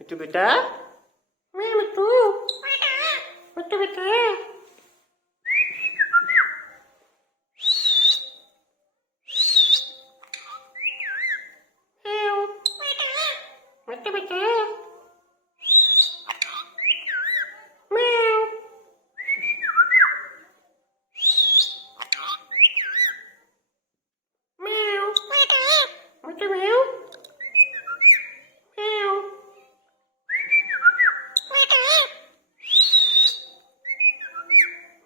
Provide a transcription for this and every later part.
मिट्टू बेटा, मैं मिट्टू, मिट्टू बेटा, मिट्टू बेटा, म्याऊ, म्याऊ, मिट्टू म्याऊ, म्याऊ,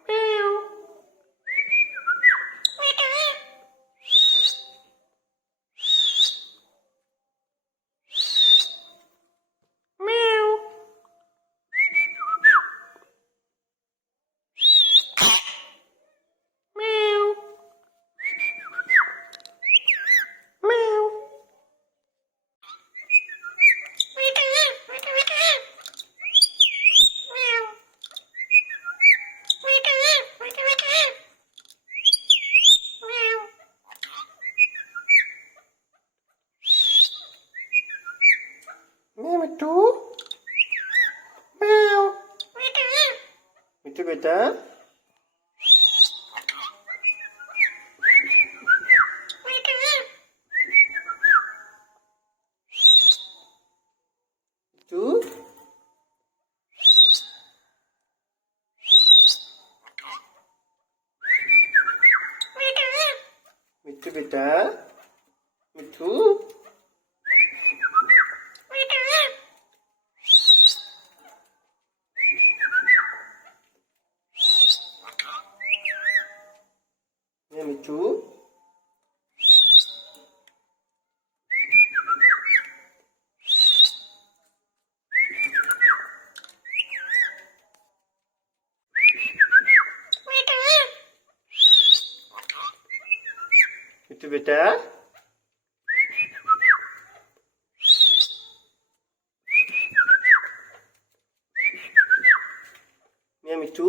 म्याऊ, म्याऊ, म्याऊ, म्याऊ, मैं मिट्टू, म्याऊ, मिट्टू बेटा, तू मिट्टू बेटा, मिट्टू, मैं मिट्टू, मिट्टू बेटा, मैं मिट्टू,